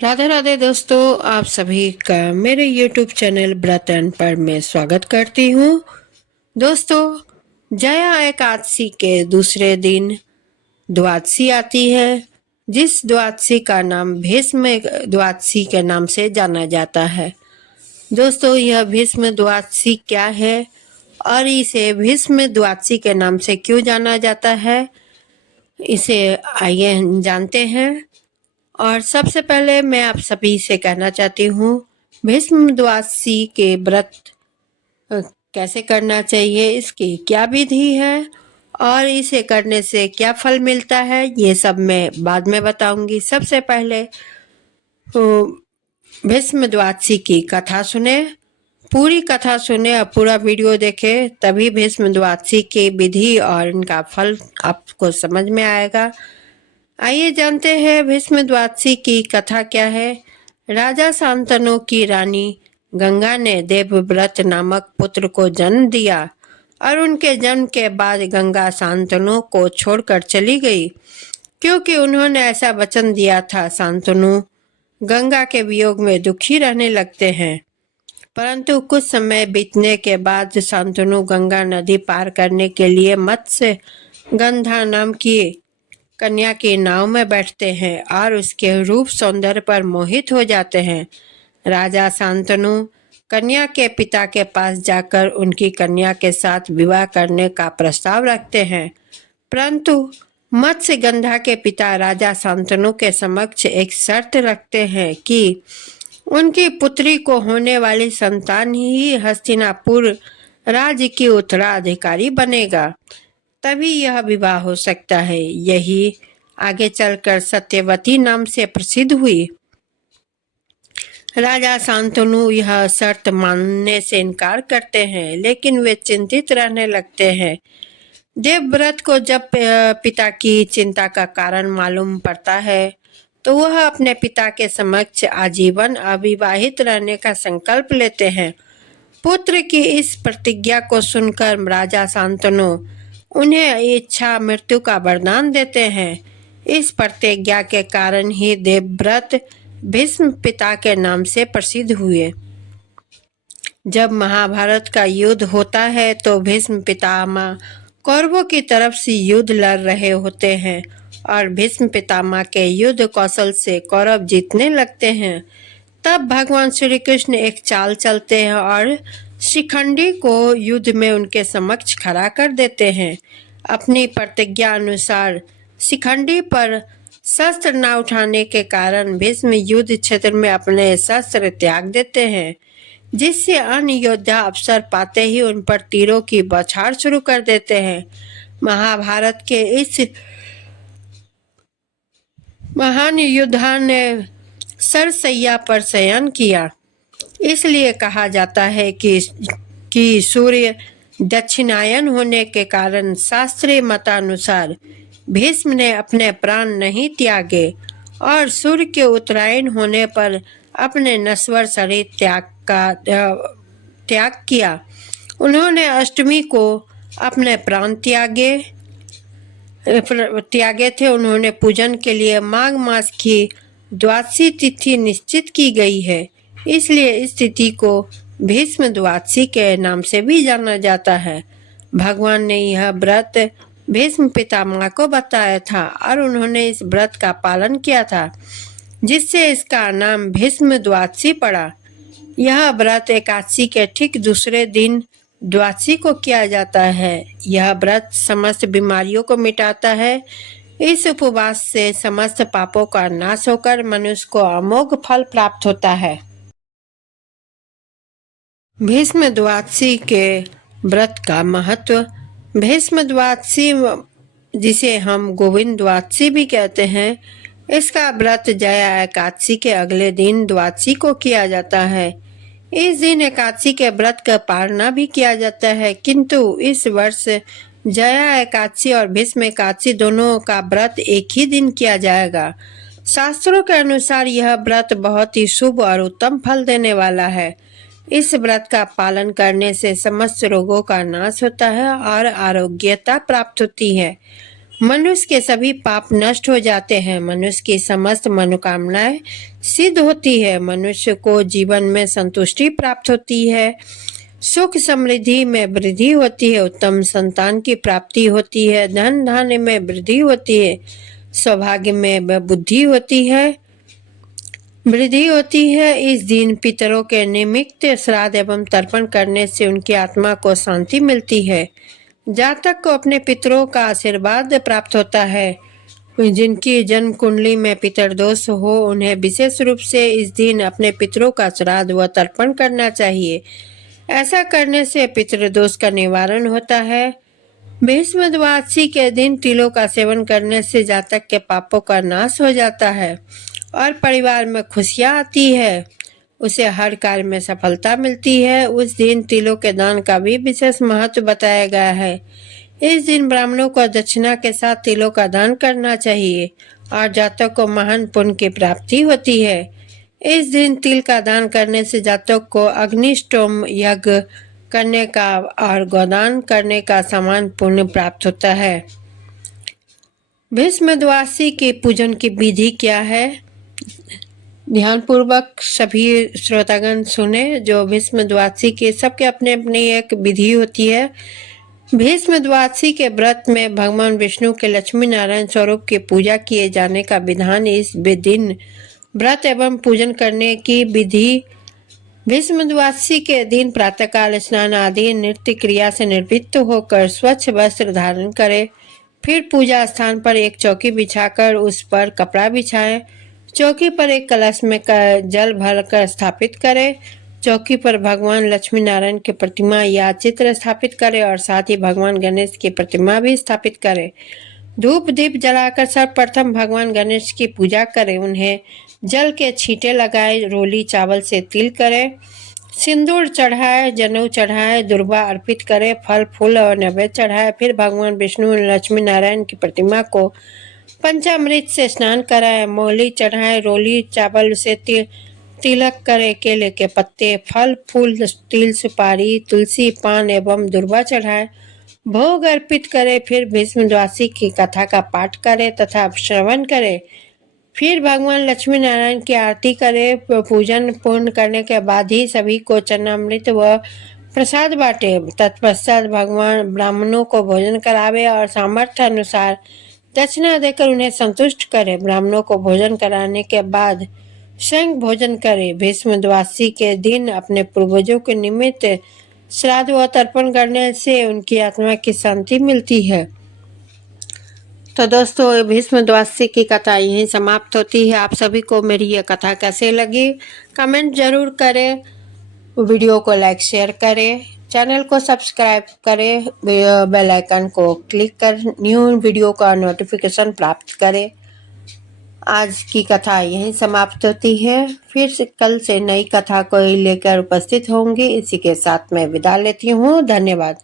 राधे राधे दोस्तों, आप सभी का मेरे YouTube चैनल व्रत एंड पर में स्वागत करती हूँ। दोस्तों, जया एकादशी के दूसरे दिन द्वादशी आती है, जिस द्वादशी का नाम भीष्म द्वादशी के नाम से जाना जाता है। दोस्तों, यह भीष्म द्वादशी क्या है और इसे भीष्म द्वादशी के नाम से क्यों जाना जाता है, इसे आइए जानते हैं। और सबसे पहले मैं आप सभी से कहना चाहती हूँ, भीष्म द्वादशी के व्रत कैसे करना चाहिए, इसकी क्या विधि है और इसे करने से क्या फल मिलता है, ये सब मैं बाद में बताऊंगी। सबसे पहले तो भीष्म द्वादशी की कथा सुने, पूरी कथा सुने और पूरा वीडियो देखे, तभी भीष्म द्वादशी की विधि और इनका फल आपको समझ में आएगा। आइए जानते हैं भीष्म द्वादशी की कथा क्या है। राजा शांतनु की रानी गंगा ने देवव्रत नामक पुत्र को जन्म दिया और उनके जन्म के बाद गंगा शांतनु को छोड़कर चली गई, क्योंकि उन्होंने ऐसा वचन दिया था। शांतनु गंगा के वियोग में दुखी रहने लगते हैं। परंतु कुछ समय बीतने के बाद शांतनु गंगा नदी पार करने के लिए मत्स्य गंधा नाम की कन्या की नाव में बैठते हैं और उसके रूप सौंदर्य पर मोहित हो जाते हैं। राजा शांतनु कन्या के पिता के पास जाकर उनकी कन्या के साथ विवाह करने का प्रस्ताव रखते हैं, परंतु मत्स्य गंधा के पिता राजा शांतनु के समक्ष एक शर्त रखते हैं कि उनकी पुत्री को होने वाली संतान ही हस्तिनापुर राज्य की उत्तराधिकारी बनेगा, तभी यह विवाह हो सकता है। यही आगे चलकर सत्यवती नाम से प्रसिद्ध हुई। राजा शांतनु यह शर्त मानने से इनकार करते हैं, लेकिन वे चिंतित रहने लगते हैं। देवव्रत को जब पिता की चिंता का कारण मालूम पड़ता है तो वह अपने पिता के समक्ष आजीवन अविवाहित रहने का संकल्प लेते हैं। पुत्र की इस प्रतिज्ञा को सुनकर राजा शांतनु उन्हें इच्छा मृत्यु का वरदान देते हैं। इस प्रतिज्ञा के कारण ही देवव्रत भीष्म पिता के नाम से प्रसिद्ध हुए। जब महाभारत का युद्ध होता है तो भीष्म पितामह कौरवों की तरफ से युद्ध लड़ रहे होते हैं और भीष्म पितामह के युद्ध कौशल से कौरव जीतने लगते हैं। तब भगवान श्री कृष्ण एक चाल चलते हैं और शिखंडी को युद्ध में उनके समक्ष खड़ा कर देते हैं। अपनी प्रतिज्ञा अनुसार शिखंडी पर शस्त्र न उठाने के कारण भीष्म युद्ध क्षेत्र में अपने शस्त्र त्याग देते हैं, जिससे अन्य योद्धा अवसर पाते ही उन पर तीरों की बौछार शुरू कर देते हैं। महाभारत के इस महान योद्धा ने सरसैया पर शयन किया, इसलिए कहा जाता है कि सूर्य दक्षिणायन होने के कारण शास्त्रीय मतानुसार भीष्म ने अपने प्राण नहीं त्यागे और सूर्य के उत्तरायण होने पर अपने नश्वर शरीर त्याग किया। उन्होंने अष्टमी को अपने प्राण त्यागे थे। उन्होंने पूजन के लिए माघ मास की द्वादशी तिथि निश्चित की गई है, इसलिए इस तिथि को भीष्म द्वादशी के नाम से भी जाना जाता है। भगवान ने यह व्रत भीष्म पितामह को बताया था और उन्होंने इस व्रत का पालन किया था, जिससे इसका नाम भीष्म द्वादशी पड़ा। यह व्रत एकादशी के ठीक दूसरे दिन द्वादशी को किया जाता है। यह व्रत समस्त बीमारियों को मिटाता है। इस उपवास से समस्त पापों का नाश होकर मनुष्य को अमोघ फल प्राप्त होता है। भीष्म द्वादशी के व्रत का महत्व। भीष्म द्वादशी, जिसे हम गोविंद द्वादशी भी कहते हैं, इसका व्रत जया एकादशी के अगले दिन द्वादशी को किया जाता है। इस दिन एकादशी के व्रत का पालना भी किया जाता है, किंतु इस वर्ष जया एकादशी और भीष्म एकादशी दोनों का व्रत एक ही दिन किया जाएगा। शास्त्रों के अनुसार यह व्रत बहुत ही शुभ और उत्तम फल देने वाला है। इस व्रत का पालन करने से समस्त रोगों का नाश होता है और आरोग्यता प्राप्त होती है। मनुष्य के सभी पाप नष्ट हो जाते हैं, मनुष्य की समस्त मनोकामनाएं सिद्ध होती है, मनुष्य को जीवन में संतुष्टि प्राप्त होती है, सुख समृद्धि में वृद्धि होती है, उत्तम संतान की प्राप्ति होती है, धन धान्य में वृद्धि होती है, सौभाग्य में बुद्धि होती है, वृद्धि होती है। इस दिन पितरों के निमित्त श्राद्ध एवं तर्पण करने से उनकी आत्मा को शांति मिलती है। जातक को अपने पितरों का आशीर्वाद प्राप्त होता है। जिनकी जन्म कुंडली में पितर दोष हो उन्हें विशेष रूप से इस दिन अपने पितरों का श्राद्ध व तर्पण करना चाहिए। ऐसा करने से पितृदोष का निवारण होता है। भीष्म द्वादशी के दिन तिलों का सेवन करने से जातक के पापों का नाश हो जाता है और परिवार में खुशियां आती है, उसे हर कार्य में सफलता मिलती है। उस दिन तिलों के दान का भी विशेष महत्व बताया गया है। इस दिन ब्राह्मणों को दक्षिणा के साथ तिलों का दान करना चाहिए और जातक को महान पुण्य की प्राप्ति होती है। इस दिन तिल का दान करने से जातक को अग्निष्टोम यज्ञ करने का और गोदान करने का समान पुण्य प्राप्त होता है। भीष्म द्वादशी के पूजन की विधि क्या है? ध्यानपूर्वक सभी श्रोतागण सुने। जो भीष्म द्वादशी के सबके अपने अपनी एक विधि होती है। भीष्म द्वादशी के व्रत में भगवान विष्णु के लक्ष्मी नारायण स्वरूप की पूजा किए जाने का विधान। इस दिन व्रत एवं पूजन करने की विधि। भीष्म द्वादशी के दिन प्रातःकाल स्नान आदि नित्य क्रिया से निवृत्त होकर स्वच्छ वस्त्र धारण करें। फिर पूजा स्थान पर एक चौकी बिछाकर उस पर कपड़ा बिछाएं। चौकी पर एक कलश में जल भरकर स्थापित करें। चौकी पर भगवान लक्ष्मी नारायण की प्रतिमा या चित्र स्थापित करें और साथ ही भगवान गणेश की प्रतिमा भी स्थापित करें। धूप दीप जलाकर सर्वप्रथम भगवान गणेश की पूजा करें। उन्हें जल के छींटे लगाए, रोली चावल से तिल करें, सिंदूर चढ़ाए, जनेऊ चढ़ाए, दुर्वा अर्पित करें, फल फूल और नैवेद्य चढ़ाए। फिर भगवान विष्णु लक्ष्मी नारायण की प्रतिमा को पंचामृत से स्नान कराए, मौली चढ़ाए, रोली चावल से तिलक करे, केले के पत्ते, फल फूल, तिल, सुपारी, तुलसी, पान एवं दुर्वा चढ़ाए, भोग अर्पित करे। फिर भीष्म द्वादशी की कथा का पाठ करे तथा श्रवण करे। फिर भगवान लक्ष्मी नारायण की आरती करे। पूजन पूर्ण करने के बाद ही सभी को चरणामृत व प्रसाद बांटे। तत्पश्चात भगवान ब्राह्मणों को भोजन करावे और सामर्थ्य अनुसार दक्षिणा देकर उन्हें संतुष्ट करे। ब्राह्मणों को भोजन कराने के बाद स्वयं भोजन करे। भीष्म द्वादशी के दिन अपने पूर्वजों के निमित्त श्राद्ध व तर्पण करने से उनकी आत्मा की शांति मिलती है। तो दोस्तों, भीष्म द्वादशी की कथा यहीं समाप्त होती है। आप सभी को मेरी ये कथा कैसे लगी कमेंट जरूर करें, वीडियो को लाइक शेयर करें, चैनल को सब्सक्राइब करें, बेल आइकन को क्लिक कर न्यू वीडियो का नोटिफिकेशन प्राप्त करें। आज की कथा यहीं समाप्त होती है। फिर से कल से नई कथा को लेकर उपस्थित होंगी। इसी के साथ मैं विदा लेती हूँ। धन्यवाद।